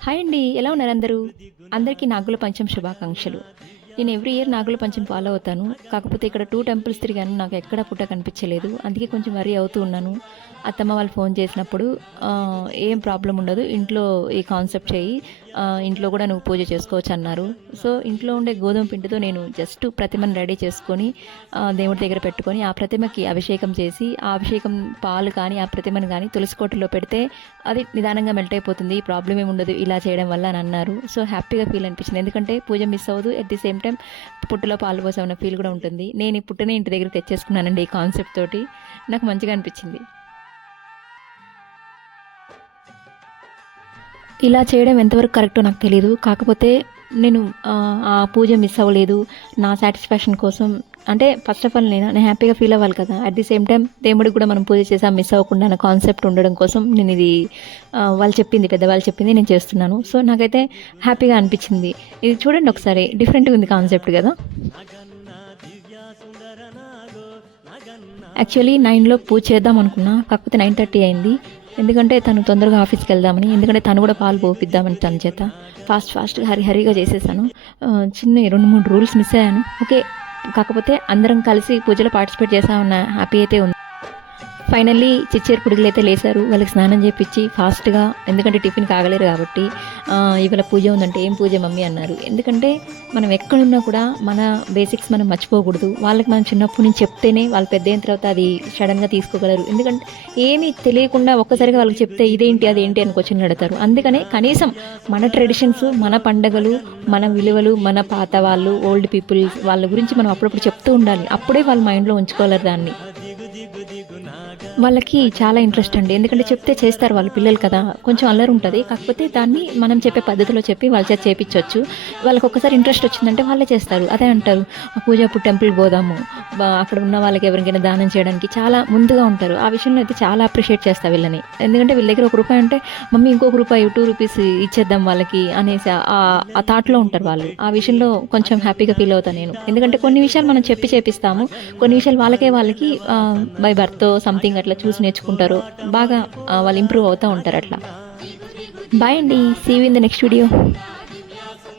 Hi అండి. ఎలా ఉన్నారు అందరూ? అందరికీ నాగుల పంచమి శుభాకాంక్షలు. నేను ఎవ్రీ ఇయర్ నాగుల పంచమి ఫాలో అవుతాను. కాకపోతే ఇక్కడ 2 టెంపుల్స్ తిరిగాను. నాకు ఎక్కడ పుట్ట కనిపించలేదు. అందుకే కొంచెం వరీ అవుతూ ఉన్నాను. అత్తమ్మ వాళ్ళు ఫోన్ చేసినప్పుడు "ఏం ప్రాబ్లమ్ ఉండదు. ఇంట్లో ఈ కాన్సెప్ట్ చెయ్యి. ఇంట్లో కూడా నువ్వు పూజ చేసుకోవచ్చు" అన్నారు. సో, ఇంట్లో ఉండే గోధుమ పిండితో నేను జస్ట్ ప్రతిమను రెడీ చేసుకొని దేవుడి దగ్గర పెట్టుకొని, ఆ ప్రతిమకి అభిషేకం చేసి, ఆ అభిషేకం పాలు కానీ, ఆ ప్రతిమను కానీ తులసి కోటలో పెడితే అది నిదానంగా మెల్ట్ అయిపోతుంది. ప్రాబ్లమ్ ఏమి ఉండదు ఇలా చేయడం వల్ల అని అన్నారు. సో, హ్యాపీగా ఫీల్ అనిపించింది. ఎందుకంటే పూజ మిస్ అవ్వదు. ఎట్ ది సేమ్ టైమ్ పుట్టలో పాలు పోసామన్న ఫీల్ కూడా ఉంటుంది. నేను ఈ పుట్టని ఇంటి దగ్గర తెచ్చేసుకున్నానండి ఈ కాన్సెప్ట్ తోటి. నాకు మంచిగా అనిపించింది. ఇలా చేయడం ఎంతవరకు కరెక్టో నాకు తెలీదు. కాకపోతే నేను ఆ పూజ మిస్ అవ్వలేదు. నా సాటిస్ఫాక్షన్ కోసం అంటే ఫస్ట్ ఆఫ్ ఆల్ నేను హ్యాపీగా ఫీల్ అవ్వాలి కదా! అట్ ది సేమ్ టైమ్ దేవుడికి కూడా మనం పూజ చేసాం మిస్ అవ్వకుండా అన్న కాన్సెప్ట్ ఉండడం కోసం నేను ఇది వాళ్ళు చెప్పింది పెద్దవాళ్ళు చెప్పింది నేను చేస్తున్నాను. సో, నాకైతే హ్యాపీగా అనిపించింది. ఇది చూడండి ఒకసారి డిఫరెంట్‌గా ఉంది కాన్సెప్ట్ కదా! యాక్చువల్లీ 9లో పూజ చేద్దాం అనుకున్నా. కాకపోతే 9:30 అయింది. ఎందుకంటే తను తొందరగా ఆఫీస్కి వెళ్దామని. ఎందుకంటే తను కూడా పాలు పోపిద్దామని తన చేత ఫాస్ట్‌గా హరీగా చేసేసాను. చిన్న 2, 3 రూల్స్ మిస్ అయ్యాను. ఓకే. కాకపోతే అందరం కలిసి పూజలో పార్టిసిపేట్ చేశామన్న హ్యాపీ అయితే ఉంది. ఫైనల్లీ చిచ్చేరు పురుగులైతే లేసారు. వాళ్ళకి స్నానం చేపిచ్చి ఫాస్ట్‌గా, ఎందుకంటే టిఫిన్‌కి ఆగలేరు కాబట్టి ఇవాళ పూజ ఉందంటే "ఏం పూజ మమ్మీ" అన్నారు. ఎందుకంటే మనం ఎక్కడున్నా కూడా మన బేసిక్స్ మనం మర్చిపోకూడదు. వాళ్ళకి మనం చిన్నప్పటి నుంచి చెప్తేనే వాళ్ళు పెద్దయిన తర్వాత అది సడన్‌గా తీసుకోగలరు. ఎందుకంటే ఏమీ తెలియకుండా ఒక్కసారిగా వాళ్ళకి చెప్తే ఇదేంటి అదేంటి అని క్వశ్చన్లు అడుగుతారు. అందుకనే కనీసం మన ట్రెడిషన్స్, మన పండగలు, మన విలువలు, మన పాత వాళ్ళు, ఓల్డ్ పీపుల్ వాళ్ళ గురించి మనం అప్పుడప్పుడు చెప్తూ ఉండాలి. అప్పుడే వాళ్ళు మైండ్‌లో ఉంచుకోగలరు దాన్ని. వాళ్ళకి చాలా ఇంట్రెస్ట్ అండి. ఎందుకంటే చెప్తే చేస్తారు వాళ్ళు పిల్లలు కదా! కొంచెం అల్లరి ఉంటది. కాకపోతే దాన్ని మనం చెప్పే పద్ధతిలో చెప్పి వాళ్ళ చేత చేపిచ్చొచ్చు. వాళ్ళకొక్కసారి ఇంట్రెస్ట్ వచ్చిందంటే వాళ్ళే చేస్తారు. అదే అంటారు పూజ అప్పుడు టెంపుల్‌కి పోదాము. అక్కడ ఉన్న వాళ్ళకి ఎవరికైనా దానం చేయడానికి చాలా ముందుగా ఉంటారు. ఆ విషయంలో అయితే చాలా అప్రిషియేట్ చేస్తా వీళ్ళని. ఎందుకంటే వీళ్ళ దగ్గర రూ. 1 ఉంటే మమ్మీ ఇంకొక రూపాయి ₹2 ఇచ్చేద్దాం వాళ్ళకి అనేసి ఆ థాట్‌లో ఉంటారు వాళ్ళు. ఆ విషయంలో కొంచెం హ్యాపీగా ఫీల్ అవుతా నేను. ఎందుకంటే కొన్ని విషయాలు మనం చెప్పి చేపిస్తాము. కొన్ని విషయాలు వాళ్ళకి బై బర్త్ సంథింగ్ అట్లా చూసి నేర్చుకుంటారు. బాగా వాళ్ళు ఇంప్రూవ్ అవుతా ఉంటారు అట్లా. బాయ్ అండి. See you in the next video.